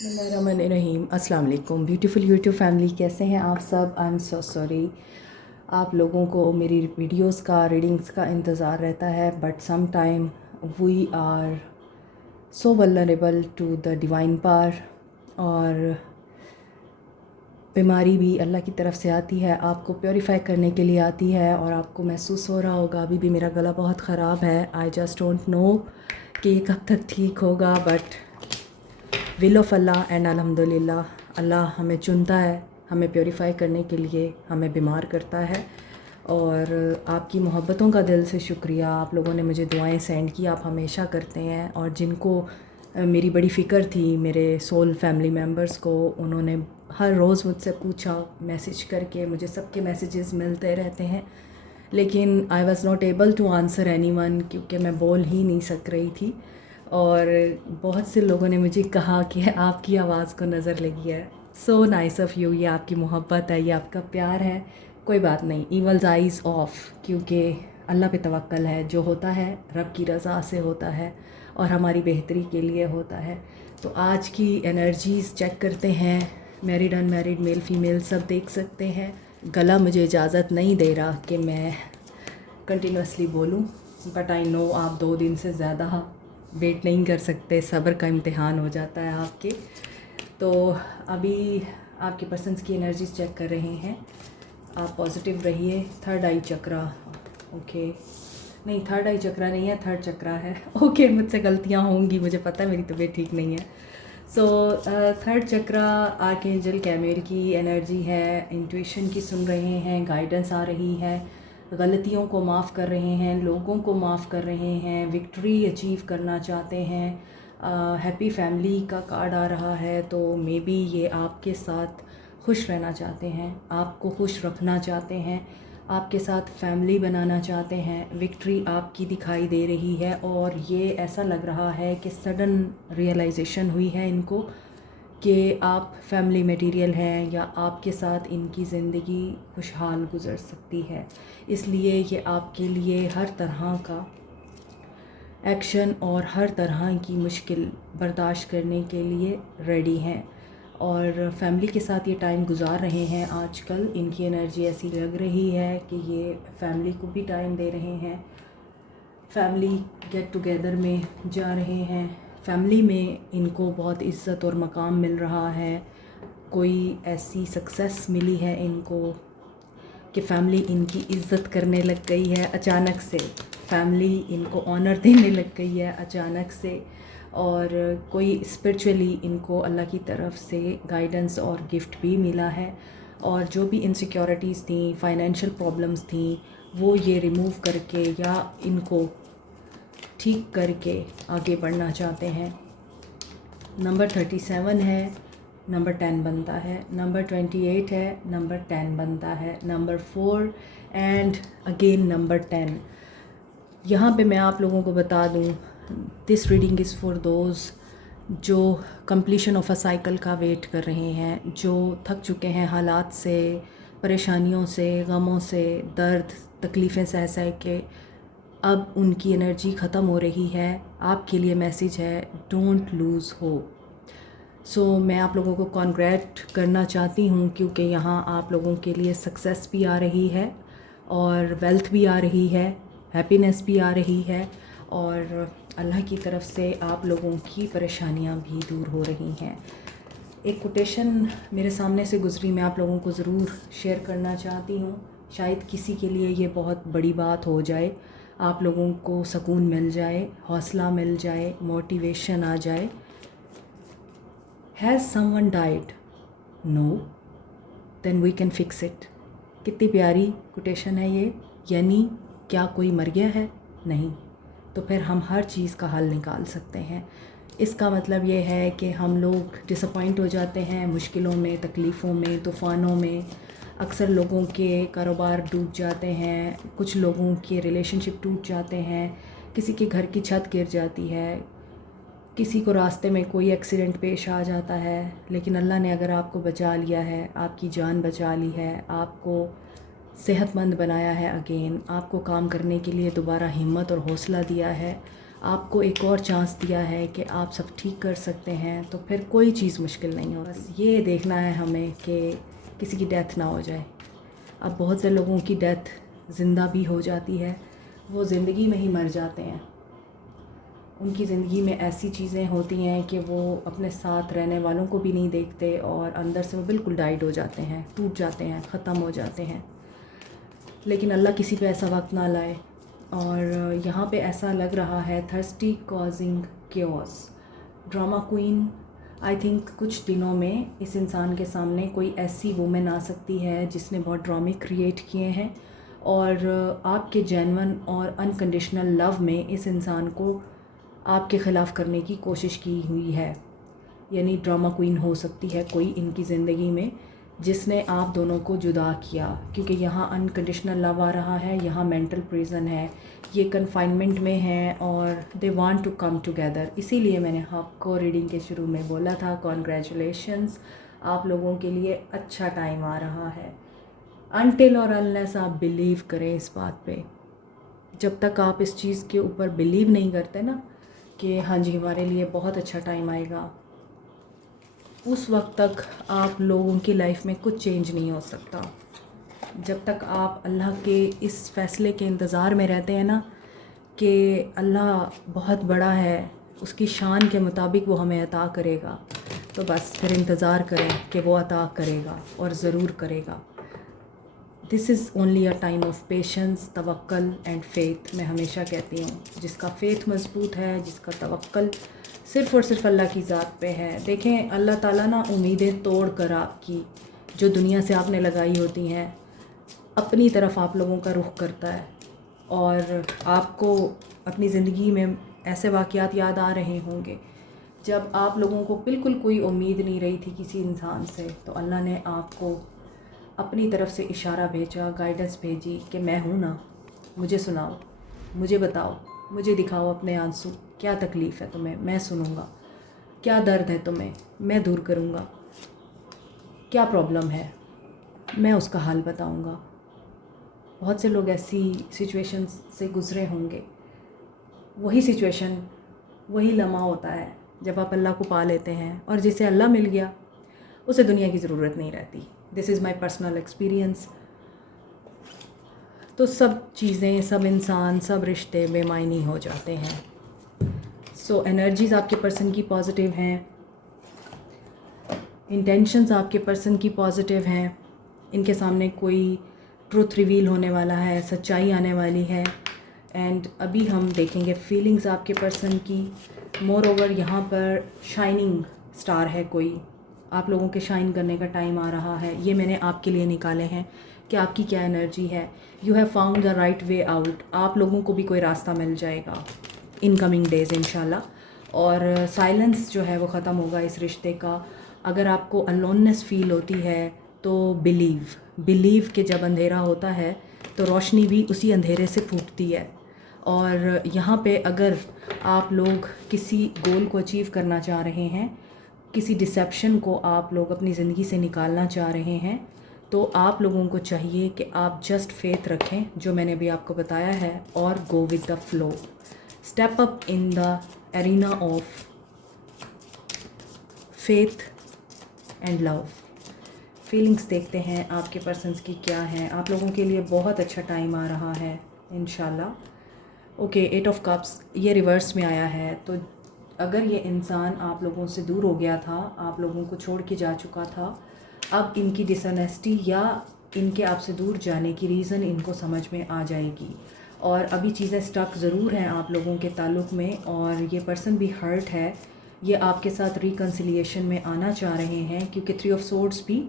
बिस्मिल्लाहिर्रहमानिर्रहीम। अस्सलाम वालेकुम ब्यूटीफुल यूट्यूब फैमिली, कैसे हैं आप सब। आई एम सो सॉरी, आप लोगों को मेरी वीडियोस का रीडिंग्स का इंतज़ार रहता है, but some time we are so vulnerable to the divine power. और बीमारी भी अल्लाह की तरफ से आती है, आपको प्योरीफाई करने के लिए आती है। और आपको महसूस हो रहा होगा अभी भी मेरा गला बहुत ख़राब है। आई जस्ट डोंट नो कि कब तक ठीक होगा, but will of Allah and अल्हम्दुलिल्लाह अल्लाह हमें चुनता है, हमें प्योरीफाई करने के लिए, हमें बीमार करता है। और आपकी मोहब्बतों का दिल से शुक्रिया, आप लोगों ने मुझे दुआएं सेंड की, आप हमेशा करते हैं। और जिनको मेरी बड़ी फ़िक्र थी, मेरे सोल फैमिली मेम्बर्स को, उन्होंने हर रोज़ मुझसे पूछा मैसेज करके। मुझे सबके मैसेजेस मिलते रहते हैं, लेकिन I was not able to answer anyone, क्योंकि मैं बोल ही नहीं सक रही थी। और बहुत से लोगों ने मुझे कहा कि आपकी आवाज़ को नज़र लगी है। सो नाइस ऑफ़ यू, ये आपकी मोहब्बत है, ये आपका प्यार है। कोई बात नहीं, ईवल्स आइज़ ऑफ, क्योंकि अल्लाह पे तवक्कल है। जो होता है रब की रज़ा से होता है और हमारी बेहतरी के लिए होता है। तो आज की एनर्जीज़ चेक करते हैं। मैरिड अनमैरिड, मेल फीमेल सब देख सकते हैं। गला मुझे इजाज़त नहीं दे रहा कि मैं कंटिन्यूसली बोलूं, बट आई नो आप 2 दिन से ज़्यादा वेट नहीं कर सकते, सब्र का इम्तिहान हो जाता है आपके। तो अभी आपके पर्सन्स की एनर्जीज चेक कर रहे हैं। आप पॉजिटिव रहिए। थर्ड आई चक्रा, ओके, नहीं थर्ड आई चक्रा नहीं है, थर्ड चक्रा है। ओके, मुझसे गलतियां होंगी, मुझे पता है मेरी तबीयत ठीक नहीं है। सो थर्ड चक्रा आर्कएंजल कैमिल की एनर्जी है। इंट्यूशन की सुन रहे हैं, गाइडेंस आ रही है, गलतियों को माफ़ कर रहे हैं, लोगों को माफ़ कर रहे हैं, विक्ट्री अचीव करना चाहते हैं। हैप्पी फैमिली का कार्ड आ रहा है, तो मे बी ये आपके साथ खुश रहना चाहते हैं, आपको खुश रखना चाहते हैं, आपके साथ फैमिली बनाना चाहते हैं। विक्ट्री आपकी दिखाई दे रही है और ये ऐसा लग रहा है कि सडन रियलाइजेशन हुई है इनको कि आप फैमिली मटेरियल हैं, या आपके साथ इनकी ज़िंदगी खुशहाल गुज़र सकती है। इसलिए ये आपके लिए हर तरह का एक्शन और हर तरह की मुश्किल बर्दाश्त करने के लिए रेडी हैं। और फैमिली के साथ ये टाइम गुजार रहे हैं आजकल। इनकी एनर्जी ऐसी लग रही है कि ये फैमिली को भी टाइम दे रहे हैं, फैमिली गेट टुगेदर में जा रहे हैं। फैमिली में इनको बहुत इज़्ज़त और मकाम मिल रहा है। कोई ऐसी सक्सेस मिली है इनको कि फ़ैमिली इनकी इज़्ज़त करने लग गई है अचानक से। फैमिली इनको ऑनर देने लग गई है अचानक से। और कोई स्पिरिचुअली इनको अल्लाह की तरफ से गाइडेंस और गिफ्ट भी मिला है। और जो भी इनसिक्योरिटीज़ थी, फाइनेंशियल प्रॉब्लम्स थी, वो ये रिमूव करके या इनको ठीक करके आगे बढ़ना चाहते हैं। नंबर 37 है, नंबर 10 बनता है। नंबर 28 है, नंबर 10 बनता है। Number 4 and again number 10। यहाँ पे मैं आप लोगों को बता दूँ, this reading is for those जो कंप्लीशन ऑफ अ साइकिल का वेट कर रहे हैं, जो थक चुके हैं हालात से, परेशानियों से, गमों से, दर्द तकलीफ़ें सह सह के। अब उनकी एनर्जी ख़त्म हो रही है। आपके लिए मैसेज है, डोंट लूज़ होप। सो मैं आप लोगों को कॉन्ग्रेट करना चाहती हूँ, क्योंकि यहाँ आप लोगों के लिए सक्सेस भी आ रही है और वेल्थ भी आ रही है, हैप्पीनेस भी आ रही है, और अल्लाह की तरफ से आप लोगों की परेशानियाँ भी दूर हो रही हैं। एक कोटेशन मेरे सामने से गुज़री, मैं आप लोगों को ज़रूर शेयर करना चाहती हूँ। शायद किसी के लिए ये बहुत बड़ी बात हो जाए, आप लोगों को सुकून मिल जाए, हौसला मिल जाए, मोटिवेशन आ जाए। Has someone died? No. Then we can fix it. कितनी प्यारी कोटेशन है ये। यानी क्या कोई मर गया है? नहीं। तो फिर हम हर चीज़ का हल निकाल सकते हैं। इसका मतलब ये है कि हम लोग डिसअपॉइंट हो जाते हैं मुश्किलों में, तकलीफ़ों में, तूफ़ानों में। अक्सर लोगों के कारोबार डूब जाते हैं, कुछ लोगों के रिलेशनशिप टूट जाते हैं, किसी के घर की छत गिर जाती है, किसी को रास्ते में कोई एक्सीडेंट पेश आ जाता है। लेकिन अल्लाह ने अगर आपको बचा लिया है, आपकी जान बचा ली है, आपको सेहतमंद बनाया है, अगेन आपको काम करने के लिए दोबारा हिम्मत और हौसला दिया है, आपको एक और चांस दिया है कि आप सब ठीक कर सकते हैं, तो फिर कोई चीज़ मुश्किल नहीं हो। बस ये देखना है हमें कि किसी की डेथ ना हो जाए। अब बहुत से लोगों की डेथ ज़िंदा भी हो जाती है, वो ज़िंदगी में ही मर जाते हैं। उनकी ज़िंदगी में ऐसी चीज़ें होती हैं कि वो अपने साथ रहने वालों को भी नहीं देखते और अंदर से वो बिल्कुल डाइड हो जाते हैं, टूट जाते हैं, ख़त्म हो जाते हैं। लेकिन अल्लाह किसी पे ऐसा वक्त ना लाए। और यहाँ पे ऐसा लग रहा है thirsty causing chaos, drama queen. I think कुछ दिनों में इस इंसान के सामने कोई ऐसी वुमेन आ सकती है जिसने बहुत ड्रामे क्रिएट किए हैं और आपके जेन्युइन और अनकंडीशनल लव में इस इंसान को आपके ख़िलाफ़ करने की कोशिश की हुई है। यानी ड्रामा क्वीन हो सकती है कोई इनकी ज़िंदगी में जिसने आप दोनों को जुदा किया, क्योंकि यहाँ अनकंडीशनल लव आ रहा है, यहाँ मेंटल प्रिजन है, ये कन्फाइनमेंट में है और they want to come together. इसीलिए मैंने आपको रीडिंग के शुरू में बोला था कॉन्ग्रेचुलेशंस, आप लोगों के लिए अच्छा टाइम आ रहा है। अनटिल और अनलेस आप बिलीव करें इस बात पे। जब तक आप इस चीज़ के ऊपर बिलीव नहीं करते ना कि हाँ जी हमारे लिए बहुत अच्छा टाइम आएगा, उस वक्त तक आप लोगों की लाइफ में कुछ चेंज नहीं हो सकता। जब तक आप अल्लाह के इस फ़ैसले के इंतज़ार में रहते हैं ना कि अल्लाह बहुत बड़ा है, उसकी शान के मुताबिक वो हमें अता करेगा, तो बस फिर इंतज़ार करें कि वो अता करेगा और ज़रूर करेगा। This is only a time of patience, तवक्कल and faith. मैं हमेशा कहती हूँ जिसका फ़ेथ मज़बूत है, जिसका तवक्कल सिर्फ़ और सिर्फ अल्लाह की ज़ात पे है। देखें अल्लाह ताला ना उम्मीदें तोड़ कर आपकी जो दुनिया से आपने लगाई होती हैं अपनी तरफ आप लोगों का रुख करता है और आपको अपनी ज़िंदगी में ऐसे वाक़यात याद आ रहे होंगे जब आप लोगों को बिल्कुल कोई उम्मीद नहीं रही थी किसी इंसान से, तो अल्लाह ने आपको अपनी तरफ से इशारा भेजा, गाइडेंस भेजी कि मैं हूँ ना, मुझे सुनाओ, मुझे बताओ, मुझे दिखाओ अपने आंसू, क्या तकलीफ़ है तुम्हें, मैं सुनूँगा, क्या दर्द है तुम्हें, मैं दूर करूँगा, क्या प्रॉब्लम है, मैं उसका हल बताऊँगा। बहुत से लोग ऐसी सिचुएशंस से गुज़रे होंगे। वही सिचुएशन, वही लम्हा होता है जब आप अल्लाह को पा लेते हैं और जिसे अल्लाह मिल गया उसे दुनिया की ज़रूरत नहीं रहती। This is my personal experience. तो सब चीज़ें, सब इंसान, सब रिश्ते बेमायनी हो जाते हैं। सो एनर्जीज़ आपके पर्सन की पॉजिटिव हैं, इंटेंशंस आपके पर्सन की पॉजिटिव हैं, इनके सामने कोई ट्रुथ रिवील होने वाला है, सच्चाई आने वाली है। एंड अभी हम देखेंगे फीलिंग्स आपके पर्सन की। मोर ओवर यहाँ पर शाइनिंग स्टार है कोई, आप लोगों के शाइन करने का टाइम आ रहा है। ये मैंने आपके लिए निकाले हैं कि आपकी क्या एनर्जी है। You have found the right way out. आप लोगों को भी कोई रास्ता मिल जाएगा इनकमिंग डेज़ इंशाल्लाह। और साइलेंस जो है वो ख़त्म होगा इस रिश्ते का। अगर आपको अलोननेस फ़ील होती है तो बिलीव कि जब अंधेरा होता है तो रोशनी भी उसी अंधेरे से फूटती है। और यहाँ पे अगर आप लोग किसी गोल को अचीव करना चाह रहे हैं, किसी डिसेप्शन को आप लोग अपनी ज़िंदगी से निकालना चाह रहे हैं, तो आप लोगों को चाहिए कि आप जस्ट फेथ रखें जो मैंने भी आपको बताया है और go with the flow. Step up in the arena of faith and love. Feelings देखते हैं आपके पर्सन्स की क्या हैं। आप लोगों के लिए बहुत अच्छा टाइम आ रहा है इंशाल्लाह। ओके, 8 ऑफ कप्स ये रिवर्स में आया है। तो अगर ये इंसान आप लोगों से दूर हो गया था, आप लोगों को छोड़ के जा चुका था, अब इनकी डिसऑनेस्टी या इनके आपसे दूर जाने की रीज़न इनको समझ में आ जाएगी। और अभी चीज़ें स्टक ज़रूर हैं आप लोगों के ताल्लुक़ में और ये पर्सन भी हर्ट है। ये आपके साथ रिकन्सिलिएशन में आना चाह रहे हैं क्योंकि 3 ऑफ सोर्ड्स भी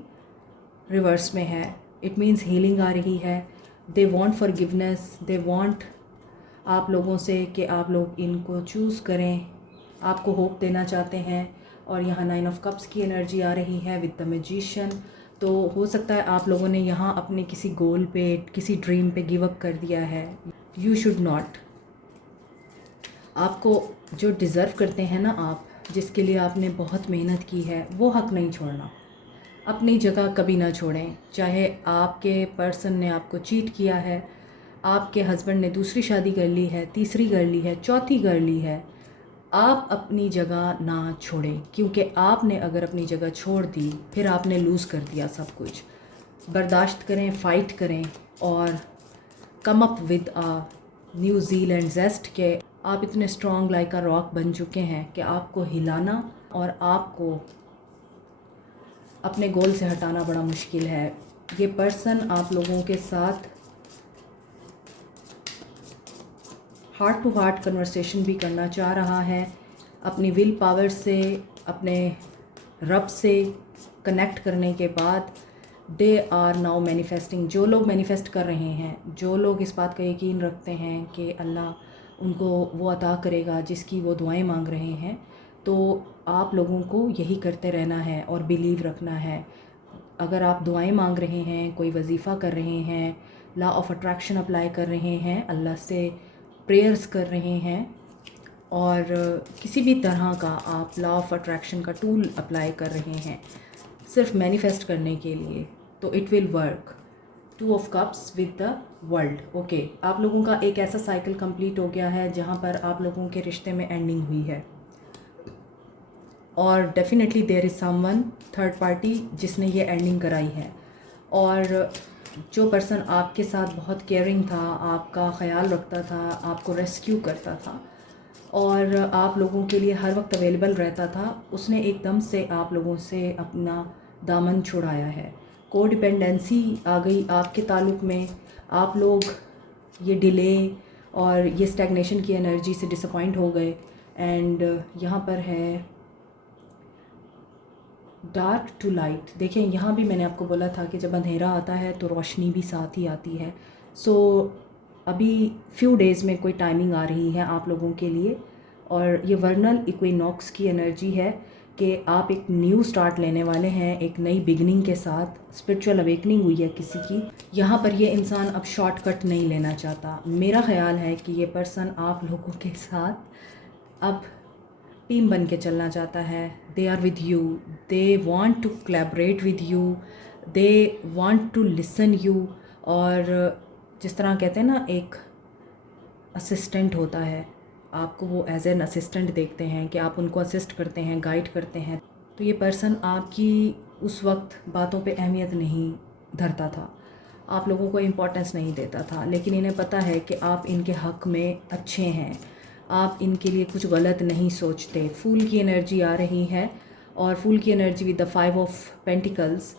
रिवर्स में है। इट मीन्स हीलिंग आ रही है। They want forgiveness, they want आप लोगों से कि आप लोग इनको चूज़ करें, आपको होप देना चाहते हैं। और यहाँ 9 ऑफ कप्स की एनर्जी आ रही है विद द मैजिशियन। तो हो सकता है आप लोगों ने यहाँ अपने किसी गोल पे, किसी ड्रीम पे गिव अप कर दिया है। You should not. आपको जो डिज़र्व करते हैं ना आप, जिसके लिए आपने बहुत मेहनत की है, वो हक़ नहीं छोड़ना। अपनी जगह कभी ना छोड़ें। चाहे आपके पर्सन ने आपको चीट किया है, आपके हस्बैंड ने दूसरी शादी कर ली है, तीसरी कर ली है, चौथी कर ली है, आप अपनी जगह ना छोड़ें, क्योंकि आपने अगर अपनी जगह छोड़ दी फिर आपने लूज़ कर दिया सब कुछ। बर्दाश्त करें, फ़ाइट करें और come up with a New Zealand zest के आप इतने स्ट्रॉन्ग लाइक अ रॉक बन चुके हैं कि आपको हिलाना और आपको अपने गोल से हटाना बड़ा मुश्किल है। ये पर्सन आप लोगों के साथ हार्ट टू हार्ट कन्वर्सेशन भी करना चाह रहा है। अपनी विल पावर से, अपने रब से कनेक्ट करने के बाद दे आर नाउ मैनिफेस्टिंग। जो लोग मैनिफेस्ट कर रहे हैं, जो लोग इस बात का यकीन रखते हैं कि अल्लाह उनको वो अता करेगा जिसकी वो दुआएं मांग रहे हैं, तो आप लोगों को यही करते रहना है और बिलीव रखना है। अगर आप दुआएं मांग रहे हैं, कोई वजीफ़ा कर रहे हैं, लॉ ऑफ़ अट्रैक्शन अप्लाई कर रहे हैं, अल्लाह से प्रेयर्स कर रहे हैं और किसी भी तरह का आप लॉ ऑफ़ अट्रैक्शन का टूल अप्लाई कर रहे हैं सिर्फ मैनिफेस्ट करने के लिए, तो it will work. 2 of cups with the world. Okay, आप लोगों का एक ऐसा साइकिल कंप्लीट हो गया है जहाँ पर आप लोगों के रिश्ते में एंडिंग हुई है और definitely there is someone third party जिसने ये एंडिंग कराई है। और जो पर्सन आपके साथ बहुत केयरिंग था, आपका ख्याल रखता था, आपको रेस्क्यू करता था और आप लोगों के लिए हर वक्त अवेलेबल रहता था, उसने एकदम से आप लोगों से अपना दामन छुड़ाया है। को डिपेंडेंसी आ गई आपके ताल्लुक़ में। आप लोग ये डिले और ये स्टैग्नेशन की एनर्जी से डिसअपॉइंट हो गए। एंड यहाँ पर है डार्क टू लाइट। देखें, यहाँ भी मैंने आपको बोला था कि जब अंधेरा आता है तो रोशनी भी साथ ही आती है। सो अभी फ्यू डेज़ में कोई टाइमिंग आ रही है आप लोगों के लिए और ये वर्नल इक्विनॉक्स की एनर्जी है कि आप एक न्यू स्टार्ट लेने वाले हैं, एक नई बिगनिंग के साथ। स्पिरिचुअल अवेकनिंग हुई है किसी की। यहाँ पर ये इंसान अब शॉर्टकट नहीं लेना चाहता। मेरा ख्याल है कि ये पर्सन आप लोगों के साथ अब टीम बन के चलना चाहता है। They are with you, they want to collaborate with you, they want to listen you. और जिस तरह कहते हैं ना, एक असिस्टेंट होता है, आपको वो एज एन असिस्टेंट देखते हैं कि आप उनको असिस्ट करते हैं, गाइड करते हैं। तो ये पर्सन आपकी उस वक्त बातों पे अहमियत नहीं धरता था, आप लोगों को इम्पोर्टेंस नहीं देता था, लेकिन इन्हें पता है कि आप इनके हक़ में अच्छे हैं, आप इनके लिए कुछ गलत नहीं सोचते। फूल की एनर्जी आ रही है और फूल की energy with the 5 of pentacles.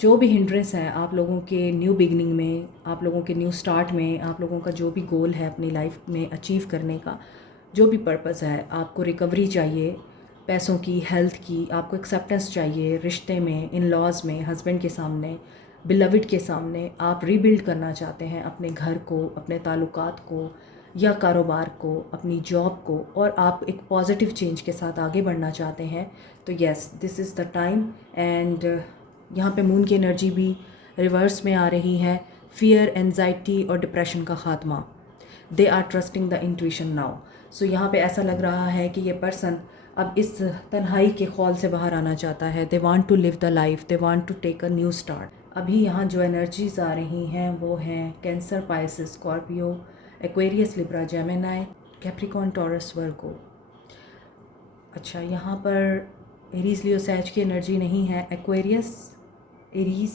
जो भी हिंड्रेंस है आप लोगों के न्यू बिगनिंग में, आप लोगों के न्यू स्टार्ट में, आप लोगों का जो भी गोल है अपनी लाइफ में अचीव करने का, जो भी पर्पस है, आपको रिकवरी चाहिए पैसों की, हेल्थ की, आपको एक्सेप्टेंस चाहिए रिश्ते में, इन लॉज में, हस्बैंड के सामने, बिलविड के सामने, आप रीबिल्ड करना चाहते हैं अपने घर को, अपने ताल्लुकात को या कारोबार को, अपनी जॉब को, और आप एक पॉजिटिव चेंज के साथ आगे बढ़ना चाहते हैं, तो yes, this is the time. And यहाँ पे मून की एनर्जी भी रिवर्स में आ रही है। फियर, एंजाइटी और डिप्रेशन का ख़ात्मा। They are trusting the intuition now. So यहाँ पे ऐसा लग रहा है कि ये पर्सन अब इस तन्हाई के खौल से बाहर आना चाहता है। They want to live the life, they want to take a new start. अभी यहाँ जो एनर्जीज आ रही हैं वो हैं Cancer, Pisces, Scorpio, Aquarius, Libra, Gemini, Capricorn, Taurus, Virgo. अच्छा, यहाँ पर एरीज, लियो, सैज की एनर्जी नहीं है। एक्वेरियस, एरीज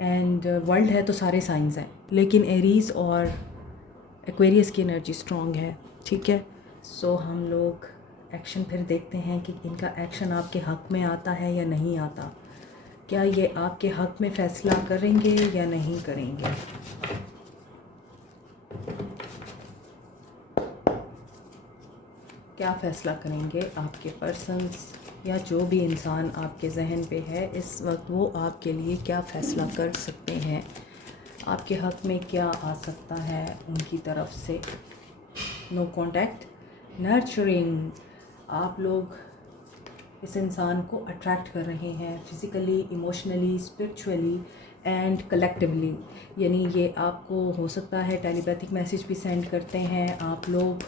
एंड वर्ल्ड है तो सारे साइंस हैं, लेकिन एरीज और एक्वेरियस की एनर्जी स्ट्रॉन्ग है। ठीक है, सो हम लोग एक्शन फिर देखते हैं कि इनका एक्शन आपके हक़ में आता है या नहीं आता। क्या ये आपके हक़ में फ़ैसला करेंगे या नहीं करेंगे। क्या फ़ैसला करेंगे आपके पर्सन्स या जो भी इंसान आपके जहन पे है इस वक्त, वो आपके लिए क्या फ़ैसला कर सकते हैं, आपके हक़ में क्या आ सकता है उनकी तरफ से। No contact, nurturing. आप लोग इस इंसान को अट्रैक्ट कर रहे हैं physically, emotionally, spiritually and collectively. यानी ये आपको हो सकता है टेलीपैथिक मैसेज भी सेंड करते हैं। आप लोग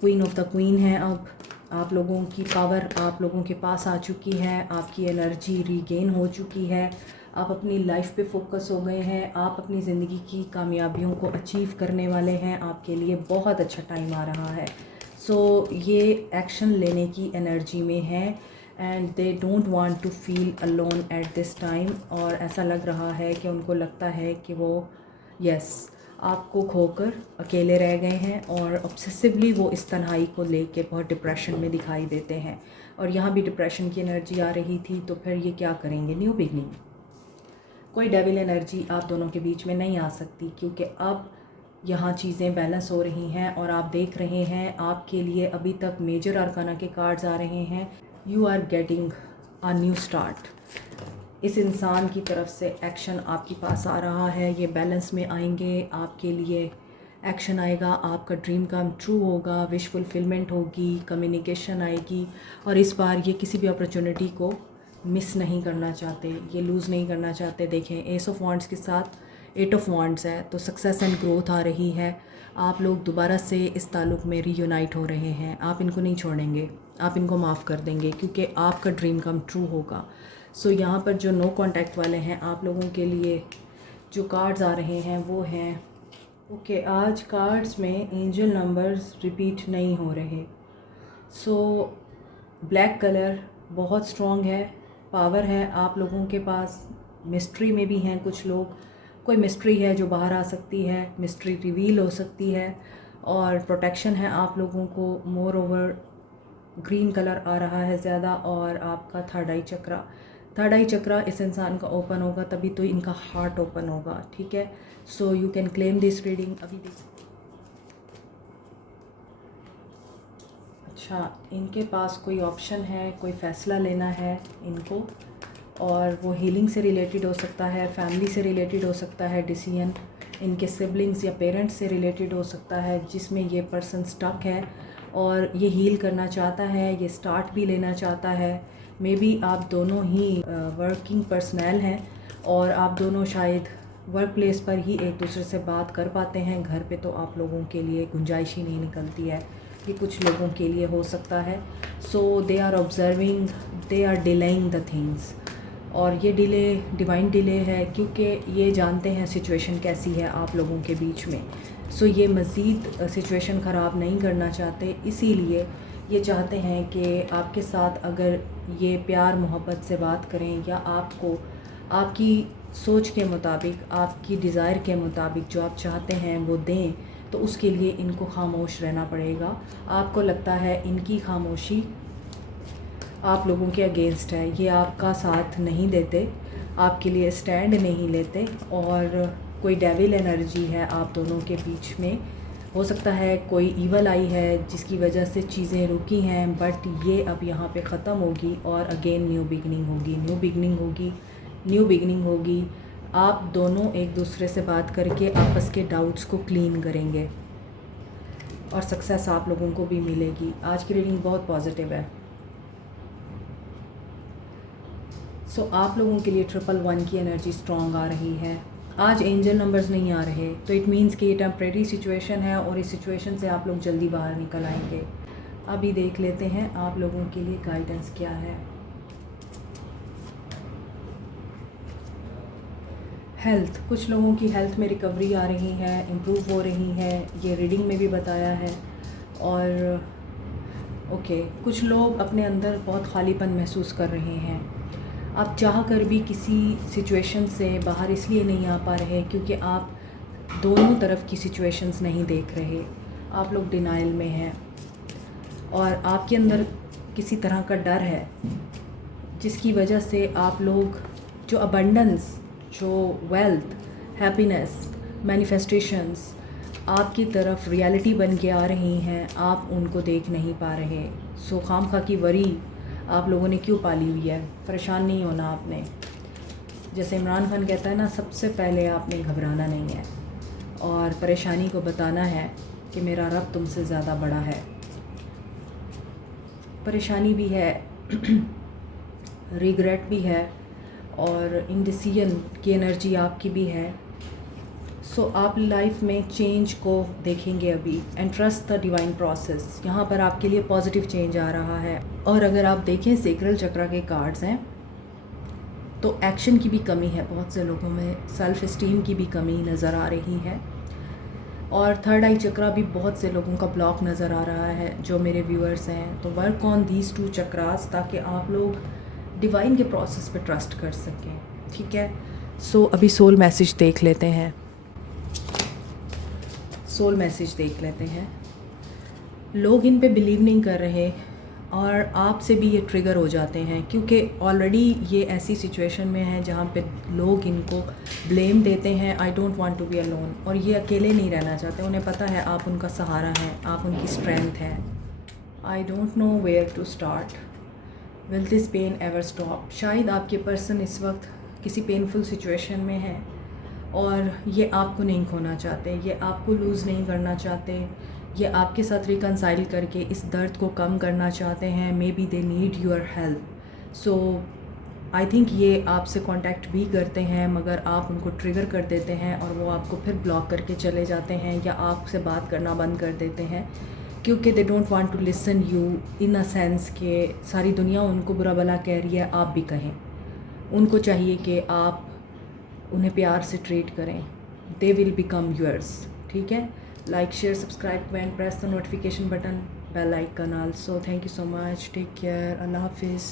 क्वीन ऑफ द क्वीन हैं अब आप लोगों की पावर आप लोगों के पास आ चुकी है, आपकी एनर्जी रीगेन हो चुकी है, आप अपनी लाइफ पे फोकस हो गए हैं, आप अपनी ज़िंदगी की कामयाबियों को अचीव करने वाले हैं। आपके लिए बहुत अच्छा टाइम आ रहा है। सो ये एक्शन लेने की एनर्जी में है and they don't want to feel alone at this time. और ऐसा लग रहा है कि उनको लगता है कि वो आपको खोकर अकेले रह गए हैं और ऑब्सेसिवली वो इस तन्हाई को लेके बहुत डिप्रेशन में दिखाई देते हैं। और यहाँ भी डिप्रेशन की एनर्जी आ रही थी, तो फिर ये क्या करेंगे? New beginning. कोई डेविल एनर्जी आप दोनों के बीच में नहीं आ सकती, क्योंकि अब यहाँ चीज़ें बैलेंस हो रही हैं और आप देख रहे हैं आपके लिए अभी तक मेजर अरकाना के कार्ड्स आ रहे हैं। You are getting a new start. इस इंसान की तरफ से एक्शन आपके पास आ रहा है, ये बैलेंस में आएंगे, आपके लिए एक्शन आएगा, आपका ड्रीम कम ट्रू होगा, विश फुलफिलमेंट होगी, कम्युनिकेशन आएगी। और इस बार ये किसी भी अपॉर्चुनिटी को मिस नहीं करना चाहते, ये लूज़ नहीं करना चाहते। देखें, एस ऑफ वॉन्ड्स के साथ 8 ऑफ वॉन्ड्स है, तो सक्सेस एंड ग्रोथ आ रही है। आप लोग दोबारा से इस ताल्लुक़ में रीयूनाइट हो रहे हैं। आप इनको नहीं छोड़ेंगे, आप इनको माफ़ कर देंगे, क्योंकि आपका ड्रीम कम ट्रू होगा। सो यहाँ पर जो नो कांटेक्ट वाले हैं, आप लोगों के लिए जो कार्ड्स आ रहे हैं वो हैं ओके। आज कार्ड्स में एंजल नंबर्स रिपीट नहीं हो रहे। सो ब्लैक कलर बहुत स्ट्रॉन्ग है, पावर है आप लोगों के पास। मिस्ट्री में भी हैं कुछ लोग, कोई मिस्ट्री है जो बाहर आ सकती है, मिस्ट्री रिवील हो सकती है। और प्रोटेक्शन है आप लोगों को। मोर ओवर ग्रीन कलर आ रहा है ज़्यादा। और आपका थर्ड आई चक्रा इस इंसान का ओपन होगा, तभी तो इनका हार्ट ओपन होगा। ठीक है, so you can claim this reading. अभी अच्छा, इनके पास कोई ऑप्शन है, कोई फ़ैसला लेना है इनको, और वो हीलिंग से रिलेटेड हो सकता है, फैमिली से रिलेटेड हो सकता है, डिसीजन इनके सिबलिंग्स या पेरेंट्स से रिलेटेड हो सकता है, जिसमें ये पर्सन स्टक है और ये हील करना चाहता है, ये स्टार्ट भी लेना चाहता है। मे बी आप दोनों ही वर्किंग पर्सनल हैं और आप दोनों शायद वर्क प्लेस पर ही एक दूसरे से बात कर पाते हैं। घर पे तो आप लोगों के लिए गुंजाइश ही नहीं निकलती है, ये कुछ लोगों के लिए हो सकता है। So they are observing, they are delaying the things. और ये डिले डिवाइन डिले है, क्योंकि ये जानते हैं सिचुएशन कैसी है आप लोगों के बीच में। सो ये मज़ीद सिचुएशन ख़राब नहीं करना चाहते, इसीलिए ये चाहते हैं कि आपके साथ अगर ये प्यार मोहब्बत से बात करें या आपको आपकी सोच के मुताबिक, आपकी डिज़ायर के मुताबिक जो आप चाहते हैं वो दें, तो उसके लिए इनको खामोश रहना पड़ेगा। आपको लगता है इनकी खामोशी आप लोगों के अगेंस्ट है, ये आपका साथ नहीं देते, आपके लिए स्टैंड नहीं लेते, और कोई डेविल एनर्जी है आप दोनों के बीच में। हो सकता है कोई ईवल आई है जिसकी वजह से चीज़ें रुकी हैं, बट ये अब यहाँ पे ख़त्म होगी और अगेन न्यू बिगनिंग होगी, न्यू बिगनिंग होगी, न्यू बिगनिंग होगी। आप दोनों एक दूसरे से बात करके आपस के डाउट्स को क्लीन करेंगे और सक्सेस आप लोगों को भी मिलेगी। आज की रीडिंग बहुत पॉजिटिव है। सो आप लोगों के लिए 111 की एनर्जी स्ट्रॉन्ग आ रही है। आज एंजल नंबर्स नहीं आ रहे, तो इट मीन्स कि ये टेम्प्रेरी सिचुएशन है और इस सिचुएशन से आप लोग जल्दी बाहर निकल आएंगे। अभी देख लेते हैं आप लोगों के लिए गाइडेंस क्या है। हेल्थ, कुछ लोगों की हेल्थ में रिकवरी आ रही है, इम्प्रूव हो रही है, ये रीडिंग में भी बताया है। और ओके, कुछ लोग अपने अंदर बहुत खालीपन महसूस कर रहे हैं। आप चाह कर भी किसी सिचुएशन से बाहर इसलिए नहीं आ पा रहे क्योंकि आप दोनों तरफ की सिचुएशंस नहीं देख रहे। आप लोग डिनाइल में हैं और आपके अंदर किसी तरह का डर है, जिसकी वजह से आप लोग जो अबंडेंस, जो वेल्थ, हैप्पीनेस, मैनिफेस्टेशंस आपकी तरफ रियलिटी बन के आ रही हैं, आप उनको देख नहीं पा रहे। सो खामखा की वरी आप लोगों ने क्यों पाली हुई है? परेशान नहीं होना आपने। जैसे इमरान खान कहता है ना, सबसे पहले आपने घबराना नहीं है और परेशानी को बताना है कि मेरा रब तुमसे ज़्यादा बड़ा है। परेशानी भी है, रिग्रेट भी है और इनडिसीजन की एनर्जी आपकी भी है। सो आप लाइफ में चेंज को देखेंगे अभी, and trust the divine process. यहाँ पर आपके लिए पॉजिटिव चेंज आ रहा है। और अगर आप देखें सेक्रल चक्र के कार्ड्स हैं तो एक्शन की भी कमी है बहुत से लोगों में, सेल्फ इस्टीम की भी कमी नज़र आ रही है, और थर्ड आई चक्रा भी बहुत से लोगों का ब्लॉक नज़र आ रहा है जो मेरे व्यूअर्स हैं। तो वर्क ऑन दीज 2 चक्रास ताकि आप लोग डिवाइन के प्रोसेस पे ट्रस्ट कर सकें, ठीक है। सो अभी सोल मैसेज देख लेते हैं। सोल मैसेज देख लेते हैं। लोग इन पे बिलीव नहीं कर रहे और आपसे भी ये ट्रिगर हो जाते हैं क्योंकि ऑलरेडी ये ऐसी सिचुएशन में है जहाँ पे लोग इनको ब्लेम देते हैं, I don't want to be alone, और ये अकेले नहीं रहना चाहते। उन्हें पता है आप उनका सहारा हैं, आप उनकी स्ट्रेंथ है। I don't know where to start, will this pain ever stop. शायद आपके पर्सन इस वक्त किसी पेनफुल सिचुएशन में है और ये आपको नहीं खोना चाहते, ये आपको लूज़ नहीं करना चाहते, ये आपके साथ रिकनसाइल करके इस दर्द को कम करना चाहते हैं। May be they need your help. So I think ये आपसे कांटेक्ट भी करते हैं मगर आप उनको ट्रिगर कर देते हैं और वो आपको फिर ब्लॉक करके चले जाते हैं या आपसे बात करना बंद कर देते हैं क्योंकि they don't want to listen you in a sense कि सारी दुनिया उनको बुरा भला कह रही है, आप भी कहें। उनको चाहिए कि आप उन्हें प्यार से ट्रीट करें, दे विल बिकम यूअर्स, ठीक है। Like share subscribe comment press the notification button, bell icon also. Thank you so much, take care, अल्लाह हाफिज़।